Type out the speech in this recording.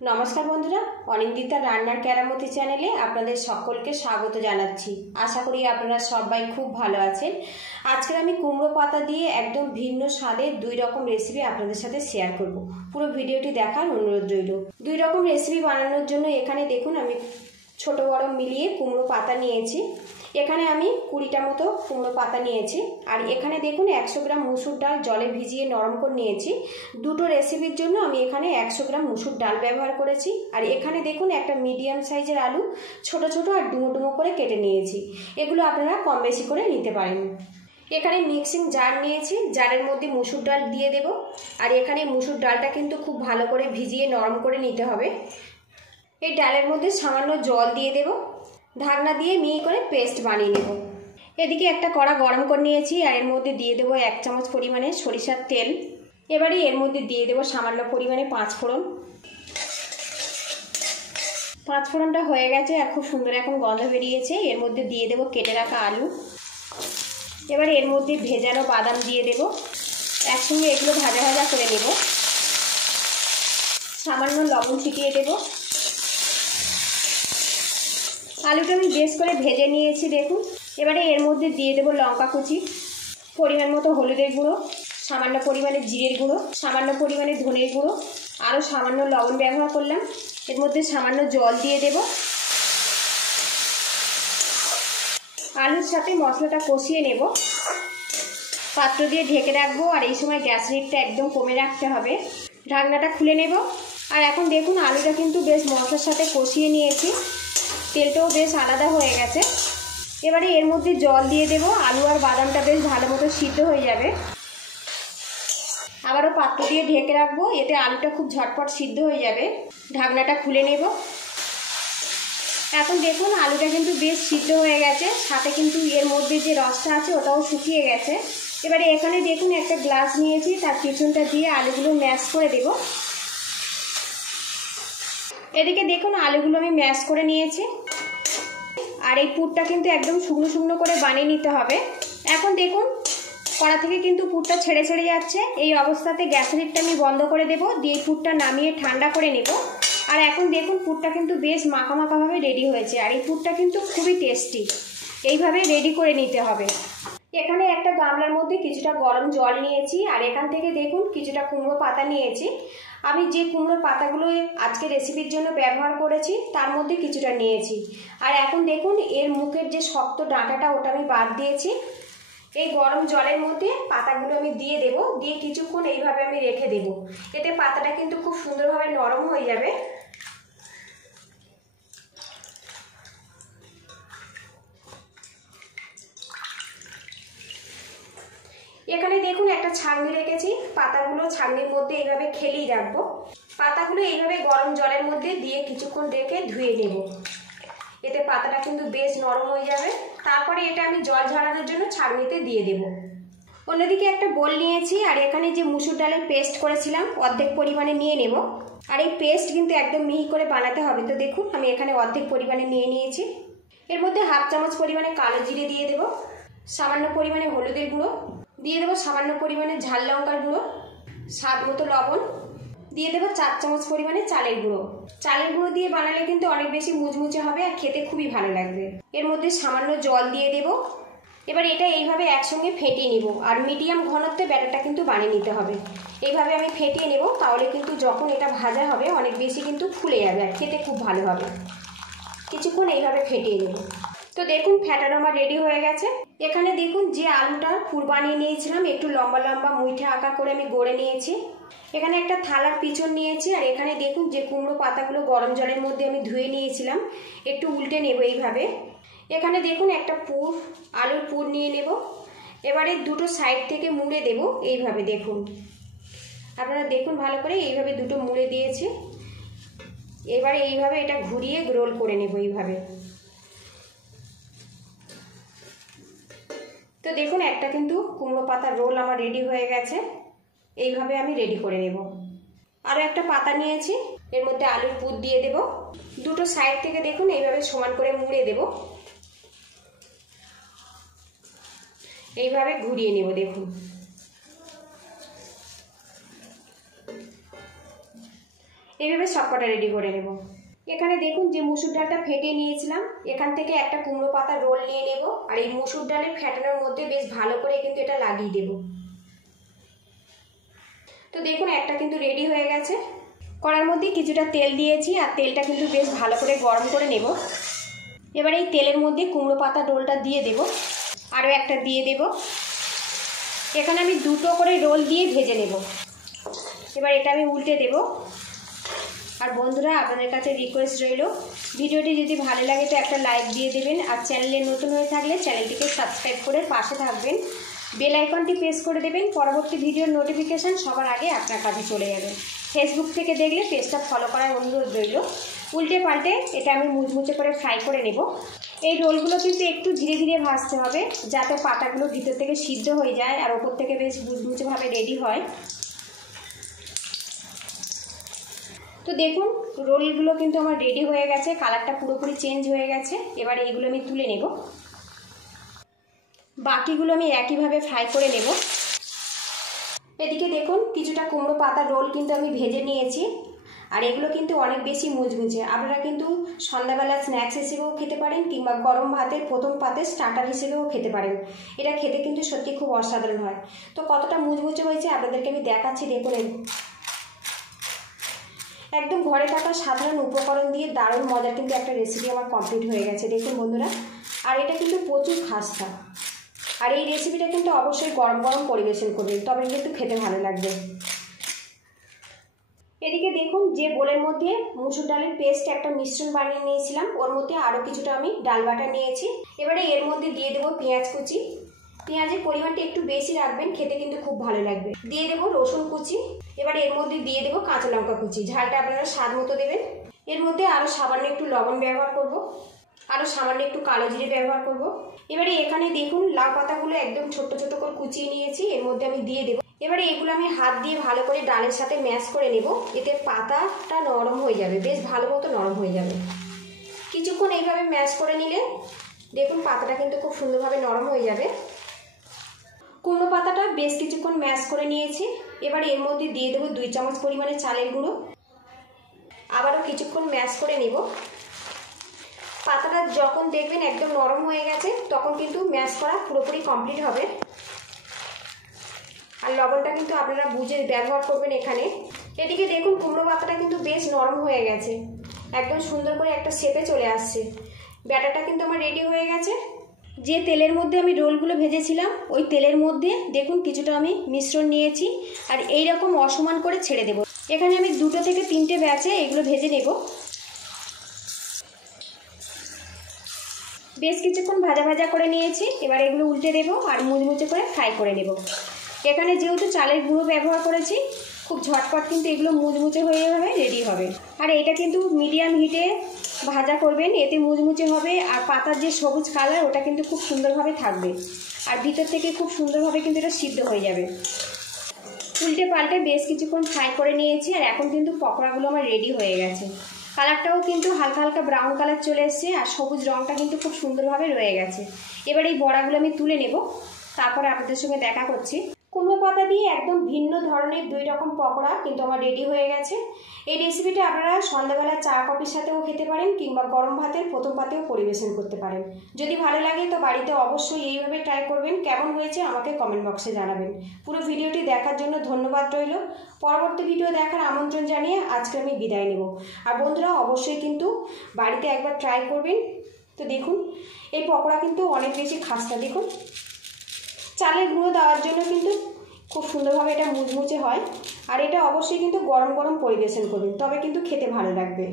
নমস্কার বন্ধুরা, অনিন্দিতা রান্নার কেরামতি চ্যানেলে আপনাদের সকলকে স্বাগত জানাচ্ছি। আশা করি আপনারা সবাই খুব ভালো আছেন। আজকে আমি কুমড়ো পাতা দিয়ে একদম ভিন্ন স্বাদের দুই রকম রেসিপি আপনাদের সাথে শেয়ার করব। পুরো ভিডিওটি দেখার অনুরোধ রইল। দুই রকম রেসিপি বানানোর জন্য এখানে দেখুন আমি ছোট বড় মিলিয়ে কুমড়ো পাতা নিয়েছি। এখানে আমি 20টা মতো কুমড়ো পাতা নিয়েছি। আর এখানে দেখুন 100 গ্রাম মুসুর ডাল জলে ভিজিয়ে নরম করে নিয়েছি। দুটো রেসিপির জন্য আমি এখানে 100 গ্রাম মুসুর ডাল ব্যবহার করেছি। আর এখানে দেখুন একটা মিডিয়াম সাইজের আলু ছোট ছোট আর ডুমো ডুমো করে কেটে নিয়েছি। এগুলো আপনারা কম বেশি করে নিতে পারেন। এখানে মিক্সিং জার নিয়েছি, জারের মধ্যে মুসুর ডাল দিয়ে দেব। আর এখানে মুসুর ডালটা কিন্তু খুব ভালো করে ভিজিয়ে নরম করে নিতে হবে। এই ডালের মধ্যে সামান্য জল দিয়ে দেব, ঢাকনা দিয়ে মিহি করে পেস্ট বানিয়ে নেব। এদিকে একটা কড়া গরম করে নিয়েছি আর এর মধ্যে দিয়ে দেবো 1 চামচ পরিমাণে সরিষার তেল। এবারে এর মধ্যে দিয়ে দেবো সামান্য পরিমাণে 5 ফোড়ন। 5 ফোড়নটা হয়ে গেছে আর খুব সুন্দর এখন গন্ধ বেরিয়েছে। এর মধ্যে দিয়ে দেবো কেটে রাখা আলু। এবারে এর মধ্যে ভেজানো বাদাম দিয়ে দেব। একসঙ্গে এগুলো ভাজা ভাজা করে নেব। সামান্য লবণ ছিটিয়ে দেব। আলুটা আমি বেশ করে ভেজে নিয়েছি দেখুন। এবারে এর মধ্যে দিয়ে দেবো লঙ্কা কুচি, পরিমাণ মতো হলুদের গুঁড়ো, সামান্য পরিমাণে জিরের গুঁড়ো, সামান্য পরিমাণে ধনের গুঁড়ো, আরও সামান্য লবণ ব্যবহার করলাম। এর মধ্যে সামান্য জল দিয়ে দেব। আলুর সাথে মশলাটা কষিয়ে নেব। পাত্র দিয়ে ঢেকে রাখবো আর এই সময় গ্যাস হিটটা একদম কমে রাখতে হবে। ঢাকনাটা খুলে নেব। আর এখন দেখুন আলুটা কিন্তু বেশ মশলার সাথে কষিয়ে নিয়েছি, তেলটাও বেশ আলাদা হয়ে গেছে। এবারে এর মধ্যে জল দিয়ে দেব। আলু আর বাদামটা বেশ ভালো মতো সিদ্ধ হয়ে যাবে। আবারও পাত্র দিয়ে ঢেকে রাখবো, এতে আলুটা খুব ঝটপট সিদ্ধ হয়ে যাবে। ঢাকনাটা খুলে নেব। এখন দেখুন আলুটা কিন্তু বেশ সিদ্ধ হয়ে গেছে, সাথে কিন্তু এর মধ্যে যে রসটা আছে ওটাও শুকিয়ে গেছে। এবারে এখানে দেখুন একটা গ্লাস নিয়েছি, তার পিছনটা দিয়ে আলুগুলো ম্যাশ করে দেব। এদিকে দেখুন আলুগুলো আমি ম্যাশ করে নিয়েছি। আর এই পুরটা কিন্তু একদম শুকনো শুকনো করে বানিয়ে নিতে হবে। এখন দেখুন কড়া থেকে কিন্তু পুরটা ছেড়ে ছেড়ে যাচ্ছে। এই অবস্থাতে গ্যাসের হিটটা আমি বন্ধ করে দেব, দিয়ে পুরটা নামিয়ে ঠান্ডা করে নেব। আর এখন দেখুন পুরটা কিন্তু বেশ মাখা মাখাভাবে রেডি হয়েছে। আর এই পুরটা কিন্তু খুবই টেস্টি। এইভাবে রেডি করে নিতে হবে। এখানে একটা গামলার মধ্যে কিছুটা গরম জল নিয়েছি আর এখান থেকে দেখুন কিছুটা কুমড়ো পাতা নিয়েছি। আমি যে কুমড়ো পাতাগুলো আজকে রেসিপির জন্য ব্যবহার করেছি তার মধ্যে কিছুটা নিয়েছি। আর এখন দেখুন এর মুখের যে শক্ত ডাঁটাটা ওটা আমি বাদ দিয়েছি। এই গরম জলের মধ্যে পাতাগুলো আমি দিয়ে দেব, দিয়ে কিছুক্ষণ এইভাবে আমি রেখে দেব। এতে পাতাটা কিন্তু খুব সুন্দরভাবে নরম হয়ে যাবে। এখানে দেখুন একটা ছাঁকনি রেখেছি, পাতাগুলো ছাঁকনির মধ্যে এইভাবে খেলিয়ে রাখবো। পাতাগুলো এইভাবে গরম জলের মধ্যে দিয়ে কিছুক্ষণ রেখে ধুয়ে নেব। এতে পাতাটা কিন্তু বেশ নরম হয়ে যাবে। তারপরে এটা আমি জল ঝরানোর জন্য ছাঁকনিতে দিয়ে দেব। অন্যদিকে একটা বোল নিয়েছি আর এখানে যে মুসুর ডালের পেস্ট করেছিলাম অর্ধেক পরিমাণে নিয়ে নেব। আর এই পেস্ট কিন্তু একদম মিহি করে বানাতে হবে। তো দেখুন আমি এখানে অর্ধেক পরিমাণে নিয়ে নিয়েছি। এর মধ্যে 1/2 চামচ পরিমাণে কালো জিরে দিয়ে দেব, সামান্য পরিমাণে হলুদের গুঁড়ো দিয়ে দেবো, সামান্য পরিমাণে ঝাল লঙ্কার গুঁড়ো, স্বাদ মতো লবণ দিয়ে দেবো, 4 চামচ পরিমাণে চালের গুঁড়ো। চালের গুঁড়ো দিয়ে বানালে কিন্তু অনেক বেশি মুচমুচে হবে আর খেতে খুবই ভালো লাগবে। এর মধ্যে সামান্য জল দিয়ে দেব। এবার এটা এইভাবে একসঙ্গে ফেটিয়ে নেব। আর মিডিয়াম ঘনত্বে ব্যাটারটা কিন্তু বানিয়ে নিতে হবে। এইভাবে আমি ফেটিয়ে নেব, তাহলে কিন্তু যখন এটা ভাজা হবে অনেক বেশি কিন্তু ফুলে যাবে আর খেতে খুব ভালো হবে। কিছুক্ষণ এইভাবে ফেটিয়ে নেব। তো দেখুন ফ্যাটানো আমার রেডি হয়ে গেছে। এখানে দেখুন যে আলুটা পুর বানিয়ে নিয়েছিলাম একটু লম্বা লম্বা মুইঠা আঁকা করে আমি গড়ে নিয়েছি। এখানে একটা থালার পিছন নিয়েছি আর এখানে দেখুন যে কুমড়ো পাতাগুলো গরম জলের মধ্যে আমি ধুয়ে নিয়েছিলাম একটু উল্টে নেব এইভাবে। এখানে দেখুন একটা পুর আলুর পুর নিয়ে নেব। এবারে দুটো সাইড থেকে মুড়ে দেব এইভাবে। দেখুন আপনারা দেখুন ভালো করে, এইভাবে দুটো মুড়ে দিয়েছি। এবারে এইভাবে এটা ঘুরিয়ে রোল করে নেব এইভাবে। তো দেখুন একটা কিন্তু কুমড়ো পাতার রোল আমার রেডি হয়ে গেছে। এইভাবে আমি রেডি করে নেব। আরও একটা পাতা নিয়েছি, এর মধ্যে আলুর পুর দিয়ে দেব। দুটো সাইড থেকে দেখুন এইভাবে সমান করে মুড়ে দেব। এইভাবে ঘুরিয়ে নেব। দেখুন এইভাবে সবকটা রেডি করে নেব। এখানে দেখুন যে মুসুর ডালটা ফেটে নিয়েছিলাম, এখান থেকে একটা কুমড়ো পাতা রোল নিয়ে নেব আর এই মুসুর ডালের ফ্যাটানোর মধ্যে বেশ ভালো করে কিন্তু এটা লাগিয়ে দেব। তো দেখুন একটা কিন্তু রেডি হয়ে গেছে। কড়ার মধ্যে কিছুটা তেল দিয়েছি আর তেলটা কিন্তু বেশ ভালো করে গরম করে নেব। এবার এই তেলের মধ্যে কুমড়ো পাতা রোলটা দিয়ে দেব, আরও একটা দিয়ে দেব। এখানে আমি দুটো করে রোল দিয়ে ভেজে নেব। এবার এটা আমি উল্টে দেব। আর বন্ধুরা আপনাদের কাছে রিকোয়েস্ট রইল, ভিডিওটি যদি ভালো লাগে তো একটা লাইক দিয়ে দেবেন, আর চ্যানেলে নতুন হয়ে থাকলে চ্যানেলটিকে সাবস্ক্রাইব করে পাশে থাকবেন, বেল আইকনটি প্রেস করে দেবেন, পরবর্তী ভিডিওর নোটিফিকেশান সবার আগে আপনার কাছে চলে যাবে। ফেসবুক থেকে দেখলে পেজটা ফলো করার অনুরোধ রইল। উল্টে পাল্টে এটা আমি মুচমুচে করে ফ্রাই করে নেব। এই রোলগুলো কিন্তু একটু ধীরে ধীরে ভাজতে হবে, যাতে পাতাগুলো ভিতর থেকে সিদ্ধ হয়ে যায় আর ওপর থেকে বেশ মুচমুচেভাবে রেডি হয়। তো দেখুন রোলগুলো কিন্তু আমার রেডি হয়ে গেছে, কালারটা পুরোপুরি চেঞ্জ হয়ে গেছে। এবার এইগুলো আমি তুলে নেব। বাকিগুলো আমি একইভাবে ফ্রাই করে নেব। এদিকে দেখুন কিছুটা কুমড়ো পাতার রোল কিন্তু আমি ভেজে নিয়েছি, আর এগুলো কিন্তু অনেক বেশি মুচমুচে। আপনারা কিন্তু সন্ধ্যাবেলা স্ন্যাক্স হিসেবেও খেতে পারেন কিংবা গরম ভাতের প্রথম পাতে স্টার্টার হিসেবেও খেতে পারেন। এটা খেতে কিন্তু সত্যি খুব অসাধারণ হয়। তো কতটা মুচমুচে হয়েছে আপনাদেরকে আমি দেখাচ্ছি। দেখুন একদম ঘরে থাকা সাধারণ উপকরণ দিয়ে দারুণ মজার কিন্তু একটা রেসিপি আমার কমপ্লিট হয়ে গেছে দেখুন বন্ধুরা। আর এটা কিন্তু প্রচুর খাস্তা, আর এই রেসিপিটা কিন্তু অবশ্যই গরম গরম পরিবেশন করবেন, তবে কিন্তু খেতে ভালো লাগবে। এদিকে দেখুন যে বোলের মধ্যে মুসুর ডালের পেস্ট একটা মিশ্রণ বানিয়ে নিয়েছিলাম, ওর মধ্যে আরও কিছুটা আমি ডাল বাটা নিয়েছি। এবারে এর মধ্যে দিয়ে দেবো পেঁয়াজ কুচি। পেঁয়াজের পরিমাণটা একটু বেশি রাখবেন, খেতে কিন্তু খুব ভালো লাগবে। দিয়ে দেবো রসুন কুচি। এবার এর মধ্যে দিয়ে দেবো কাঁচা লঙ্কা কুচি। ঝালটা আপনারা স্বাদ মতো দেবেন। এর মধ্যে আরও সামান্য একটু লবণ ব্যবহার করব, আরও সামান্য একটু কালো জিরে ব্যবহার করব। এবারে এখানে দেখুন লাউ পাতাগুলো একদম ছোট্ট ছোট করে কুচিয়ে নিয়েছি, এর মধ্যে আমি দিয়ে দেবো। এবারে এগুলো আমি হাত দিয়ে ভালো করে ডালের সাথে ম্যাশ করে নেব। এতে পাতাটা নরম হয়ে যাবে, বেশ ভালো মতো নরম হয়ে যাবে। কিছুক্ষণ এইভাবে ম্যাশ করে নিলে দেখুন পাতাটা কিন্তু খুব সুন্দরভাবে নরম হয়ে যাবে। কুমড়ো পাতাটা বেশ কিছুক্ষণ ম্যাশ করে নিয়েছি। এবার এর মধ্যে দিয়ে দেবো 2 চামচ পরিমাণে চালের গুঁড়ো। আবারও কিছুক্ষণ ম্যাশ করে নেব। পাতাটা যখন দেখবেন একদম নরম হয়ে গেছে তখন কিন্তু ম্যাশ করা পুরোপুরি কমপ্লিট হবে। আর লবণটা কিন্তু আপনারা বুঝে ব্যবহার করবেন এখানে। এদিকে দেখুন কুমড়ো পাতাটা কিন্তু বেশ নরম হয়ে গেছে, একদম সুন্দর করে একটা শেপে চলে আসছে। ব্যাটারটা কিন্তু আমার রেডি হয়ে গেছে। যে তেলের মধ্যে আমি রোলগুলো ভেজেছিলাম ওই তেলের মধ্যে দেখুন কিছুটা আমি মিশ্রণ নিয়েছি, আর এই রকম অসমান করে ছেড়ে দেব। এখানে আমি 2 থেকে 3টে ব্যাচে এগুলো ভেজে নেব। বেশ কিছুক্ষণ ভাজা ভাজা করে নিয়েছি। এবার এগুলো উল্টে দেবো আর মুচমুচে করে ফ্রাই করে নেব। এখানে যেহেতু চালের গুঁড়ো ব্যবহার করেছি, খুব ঝটপট কিন্তু এগুলো মুচমুচে হয়ে যাবে, রেডি হবে। আর এটা কিন্তু মিডিয়াম হিটে ভাজা করবেন, এতে মুচমুচে হবে। আর পাতার যে সবুজ কালার ওটা কিন্তু খুব সুন্দরভাবে থাকবে, আর ভিতর থেকে খুব সুন্দরভাবে কিন্তু এটা সিদ্ধ হয়ে যাবে। উল্টে পাল্টে বেশ কিছুক্ষণ ফ্রাই করে নিয়েছি, আর এখন কিন্তু পকোড়াগুলো আমার রেডি হয়ে গেছে। কালারটাও কিন্তু হালকা হালকা ব্রাউন কালার চলে এসছে, আর সবুজ রঙটা কিন্তু খুব সুন্দরভাবে রয়ে গেছে। এবার এই বড়াগুলো আমি তুলে নেব, তারপরে আপনাদের সঙ্গে দেখা করছি। কুমড়ো পাতা দিয়ে একদম ভিন্ন ধরনের 2 রকম পকোড়া কিন্তু আমার রেডি হয়ে গেছে। এই রেসিপিটা আপনারা সন্ধ্যাবেলা চা কফির সাথেও খেতে পারেন কিংবা গরম ভাতের প্রথম পাতেও পরিবেশন করতে পারেন। যদি ভালো লাগে তো বাড়িতে অবশ্যই এইভাবে ট্রাই করবেন। কেমন হয়েছে আমাকে কমেন্ট বক্সে জানাবেন। পুরো ভিডিওটি দেখার জন্য ধন্যবাদ রইল। পরবর্তী ভিডিও দেখার আমন্ত্রণ জানিয়ে আজকে আমি বিদায় নেব। আর বন্ধুরা অবশ্যই কিন্তু বাড়িতে একবার ট্রাই করবেন। তো দেখুন এই পকোড়া কিন্তু অনেক বেশি খাস্তা। দেখুন চালের গুঁড়ো দেওয়ার জন্য কিন্তু খুব সুন্দরভাবে এটা মুচমুচে হয়। আর এটা অবশ্যই কিন্তু গরম গরম পরিবেশন করবেন, তবে কিন্তু খেতে ভালো লাগবে।